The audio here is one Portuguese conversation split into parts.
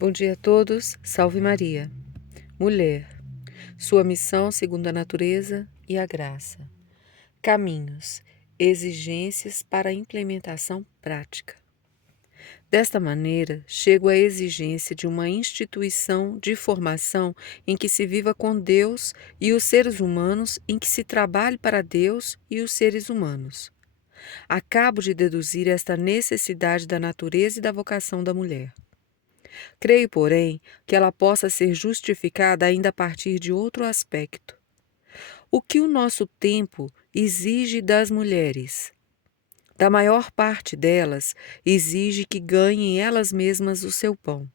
Bom dia a todos, salve Maria. Mulher, sua missão segundo a natureza e a graça. Caminhos, exigências para a implementação prática. Desta maneira, chego à exigência de uma instituição de formação em que se viva com Deus e os seres humanos, em que se trabalhe para Deus e os seres humanos. Acabo de deduzir esta necessidade da natureza e da vocação da mulher. Creio, porém, que ela possa ser justificada ainda a partir de outro aspecto. O que o nosso tempo exige das mulheres? Da maior parte delas, exige que ganhem elas mesmas o seu pão.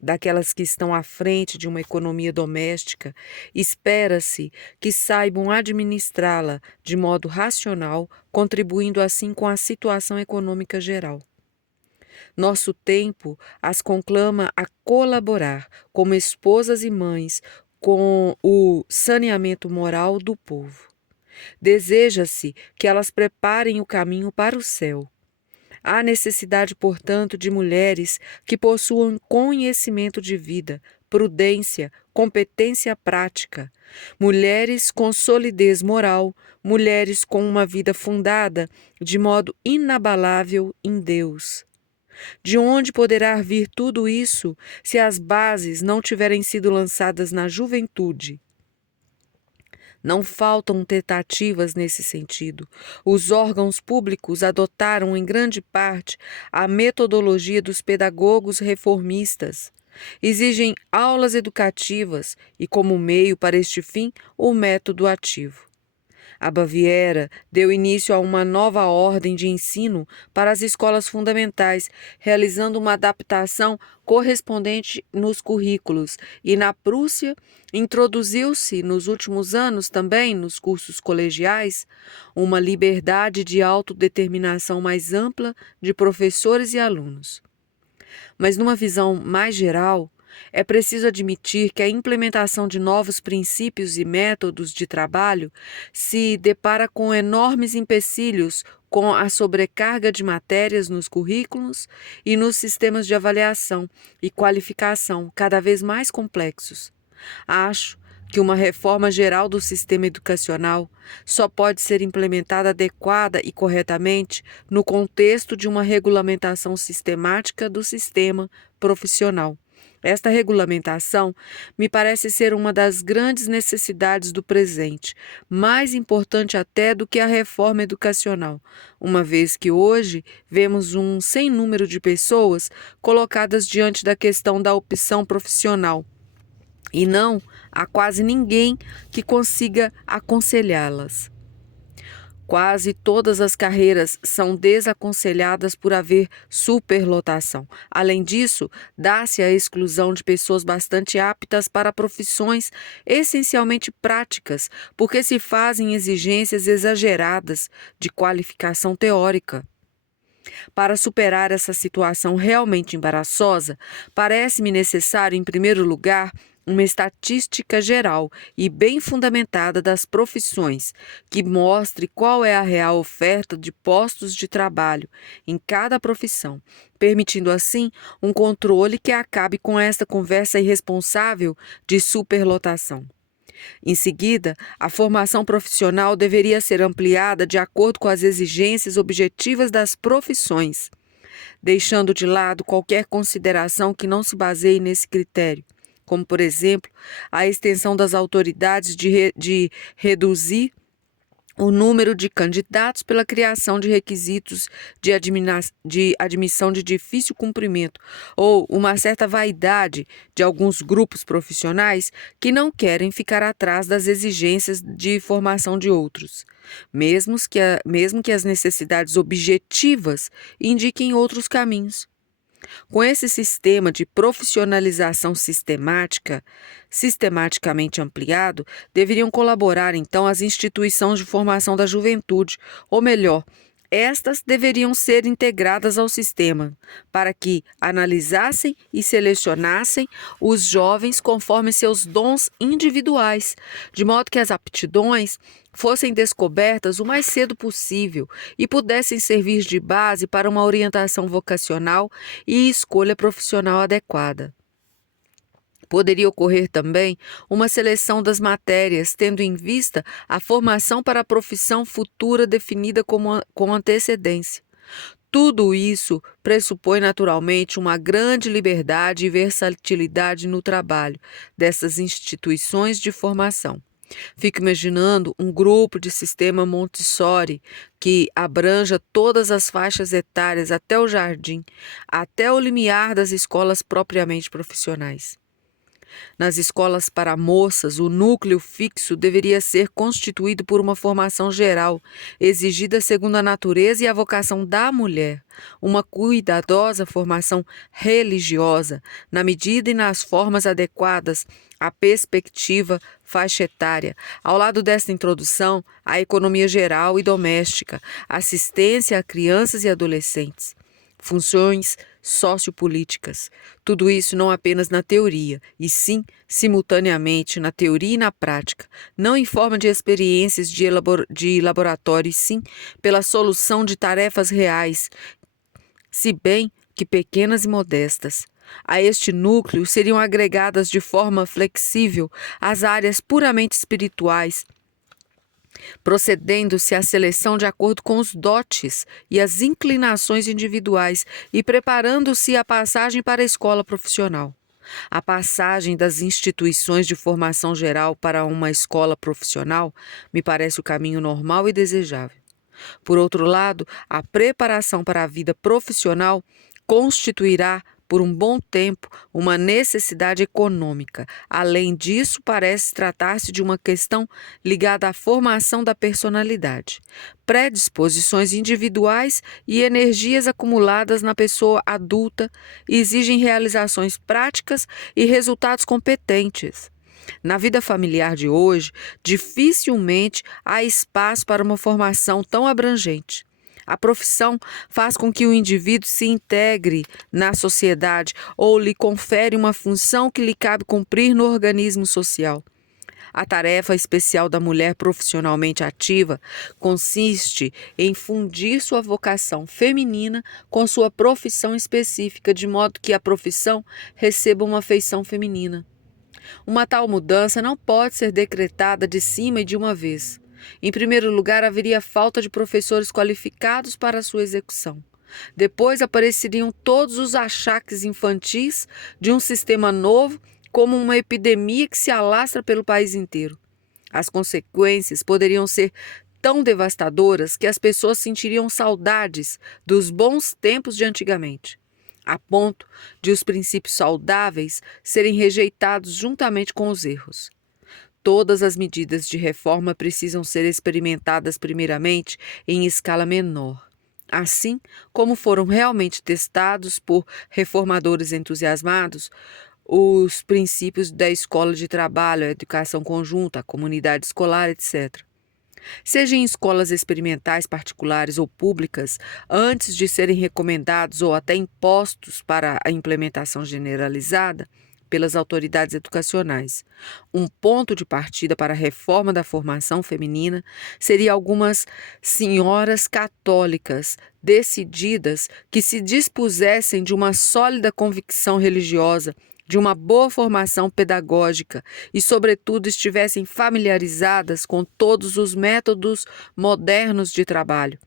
Daquelas que estão à frente de uma economia doméstica, espera-se que saibam administrá-la de modo racional, contribuindo assim com a situação econômica geral. Nosso tempo as conclama a colaborar como esposas e mães com o saneamento moral do povo. Deseja-se que elas preparem o caminho para o céu. Há necessidade, portanto, de mulheres que possuam conhecimento de vida, prudência, competência prática, mulheres com solidez moral, mulheres com uma vida fundada de modo inabalável em Deus. De onde poderá vir tudo isso se as bases não tiverem sido lançadas na juventude? Não faltam tentativas nesse sentido. Os órgãos públicos adotaram em grande parte a metodologia dos pedagogos reformistas. Exigem aulas educativas e, como meio para este fim, o método ativo. A Baviera deu início a uma nova ordem de ensino para as escolas fundamentais, realizando uma adaptação correspondente nos currículos, e na Prússia introduziu-se nos últimos anos também nos cursos colegiais uma liberdade de autodeterminação mais ampla de professores e alunos. Mas numa visão mais geral, é preciso admitir que a implementação de novos princípios e métodos de trabalho se depara com enormes empecilhos com a sobrecarga de matérias nos currículos e nos sistemas de avaliação e qualificação cada vez mais complexos. Acho que uma reforma geral do sistema educacional só pode ser implementada adequada e corretamente no contexto de uma regulamentação sistemática do sistema profissional. Esta regulamentação me parece ser uma das grandes necessidades do presente, mais importante até do que a reforma educacional, uma vez que hoje vemos um sem número de pessoas colocadas diante da questão da opção profissional, e não há quase ninguém que consiga aconselhá-las. Quase todas as carreiras são desaconselhadas por haver superlotação. Além disso, dá-se a exclusão de pessoas bastante aptas para profissões essencialmente práticas, porque se fazem exigências exageradas de qualificação teórica. Para superar essa situação realmente embaraçosa, parece-me necessário, em primeiro lugar, uma estatística geral e bem fundamentada das profissões, que mostre qual é a real oferta de postos de trabalho em cada profissão, permitindo assim um controle que acabe com esta conversa irresponsável de superlotação. Em seguida, a formação profissional deveria ser ampliada de acordo com as exigências objetivas das profissões, deixando de lado qualquer consideração que não se baseie nesse critério, como, por exemplo, a extensão das autoridades de reduzir o número de candidatos pela criação de requisitos de admissão de difícil cumprimento, ou uma certa vaidade de alguns grupos profissionais que não querem ficar atrás das exigências de formação de outros, mesmo que as necessidades objetivas indiquem outros caminhos. Com esse sistema de profissionalização sistematicamente ampliado, deveriam colaborar então as instituições de formação da juventude, ou melhor, estas deveriam ser integradas ao sistema, para que analisassem e selecionassem os jovens conforme seus dons individuais, de modo que as aptidões fossem descobertas o mais cedo possível e pudessem servir de base para uma orientação vocacional e escolha profissional adequada. Poderia ocorrer também uma seleção das matérias, tendo em vista a formação para a profissão futura definida com antecedência. Tudo isso pressupõe naturalmente uma grande liberdade e versatilidade no trabalho dessas instituições de formação. Fico imaginando um grupo de sistema Montessori que abranja todas as faixas etárias até o jardim, até o limiar das escolas propriamente profissionais. Nas escolas para moças, o núcleo fixo deveria ser constituído por uma formação geral, exigida segundo a natureza e a vocação da mulher, uma cuidadosa formação religiosa, na medida e nas formas adequadas à perspectiva faixa etária. Ao lado desta introdução, a economia geral e doméstica, assistência a crianças e adolescentes, funções sociopolíticas. Tudo isso não apenas na teoria, e sim, simultaneamente, na teoria e na prática, não em forma de experiências de laboratório, e sim pela solução de tarefas reais, se bem que pequenas e modestas. A este núcleo seriam agregadas de forma flexível as áreas puramente espirituais, procedendo-se à seleção de acordo com os dotes e as inclinações individuais e preparando-se a passagem para a escola profissional. A passagem das instituições de formação geral para uma escola profissional me parece o caminho normal e desejável. Por outro lado, a preparação para a vida profissional constituirá por um bom tempo uma necessidade econômica. Além disso, parece tratar-se de uma questão ligada à formação da personalidade, predisposições individuais e energias acumuladas na pessoa adulta exigem realizações práticas e resultados competentes. Na vida familiar de hoje, dificilmente há espaço para uma formação tão abrangente. A profissão faz com que o indivíduo se integre na sociedade ou lhe confere uma função que lhe cabe cumprir no organismo social. A tarefa especial da mulher profissionalmente ativa consiste em fundir sua vocação feminina com sua profissão específica, de modo que a profissão receba uma feição feminina. Uma tal mudança não pode ser decretada de cima e de uma vez. Em primeiro lugar, haveria falta de professores qualificados para sua execução. Depois apareceriam todos os achaques infantis de um sistema novo, como uma epidemia que se alastra pelo país inteiro. As consequências poderiam ser tão devastadoras que as pessoas sentiriam saudades dos bons tempos de antigamente, a ponto de os princípios saudáveis serem rejeitados juntamente com os erros. Todas as medidas de reforma precisam ser experimentadas primeiramente em escala menor, assim como foram realmente testados por reformadores entusiasmados os princípios da escola de trabalho, a educação conjunta, a comunidade escolar, etc. Seja em escolas experimentais particulares ou públicas, antes de serem recomendados ou até impostos para a implementação generalizada pelas autoridades educacionais. Um ponto de partida para a reforma da formação feminina seria algumas senhoras católicas decididas que se dispusessem de uma sólida convicção religiosa, de uma boa formação pedagógica e, sobretudo, estivessem familiarizadas com todos os métodos modernos de trabalho.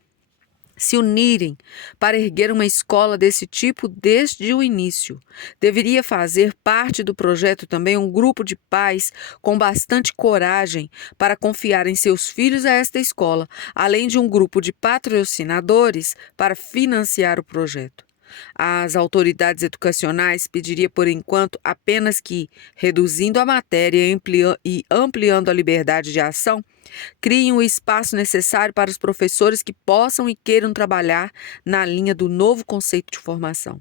Se unirem para erguer uma escola desse tipo desde o início. Deveria fazer parte do projeto também um grupo de pais com bastante coragem para confiar em seus filhos a esta escola, além de um grupo de patrocinadores para financiar o projeto. As autoridades educacionais pediria, por enquanto, apenas que, reduzindo a matéria e ampliando a liberdade de ação, criem o espaço necessário para os professores que possam e queiram trabalhar na linha do novo conceito de formação.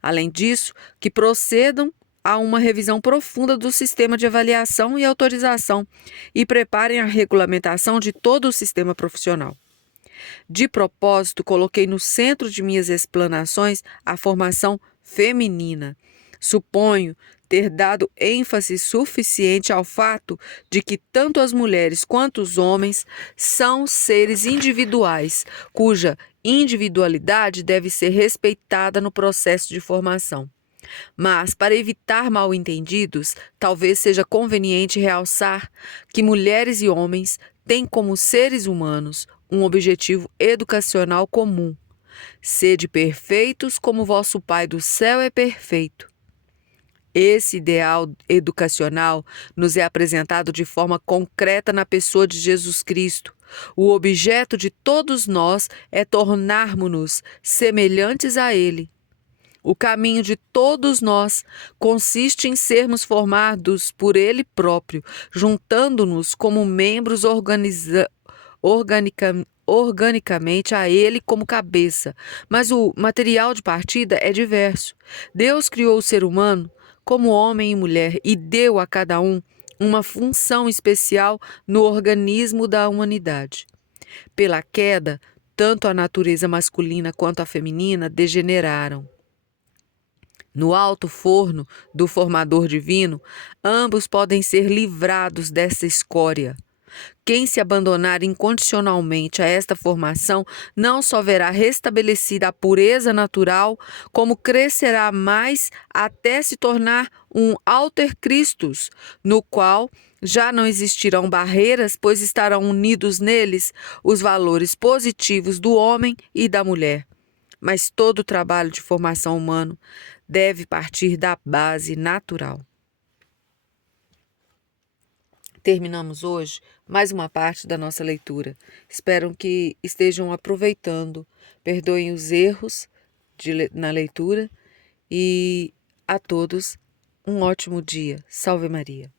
Além disso, que procedam a uma revisão profunda do sistema de avaliação e autorização e preparem a regulamentação de todo o sistema profissional. De propósito, coloquei no centro de minhas explanações a formação feminina. Suponho ter dado ênfase suficiente ao fato de que tanto as mulheres quanto os homens são seres individuais, cuja individualidade deve ser respeitada no processo de formação. Mas, para evitar mal-entendidos, talvez seja conveniente realçar que mulheres e homens têm como seres humanos um objetivo educacional comum: sede perfeitos como vosso Pai do céu é perfeito. Esse ideal educacional nos é apresentado de forma concreta na pessoa de Jesus Cristo. O objeto de todos nós é tornarmos-nos semelhantes a Ele. O caminho de todos nós consiste em sermos formados por Ele próprio, juntando-nos como membros organicamente a Ele como cabeça. Mas o material de partida é diverso. Deus criou o ser humano como homem e mulher e deu a cada um uma função especial no organismo da humanidade. Pela queda, tanto a natureza masculina quanto a feminina degeneraram. No alto forno do formador divino, ambos podem ser livrados dessa escória. Quem se abandonar incondicionalmente a esta formação não só verá restabelecida a pureza natural, como crescerá mais até se tornar um alter Christus, no qual já não existirão barreiras, pois estarão unidos neles os valores positivos do homem e da mulher. Mas todo o trabalho de formação humano deve partir da base natural. Terminamos hoje mais uma parte da nossa leitura. Espero que estejam aproveitando. Perdoem os erros na leitura e a todos um ótimo dia. Salve Maria.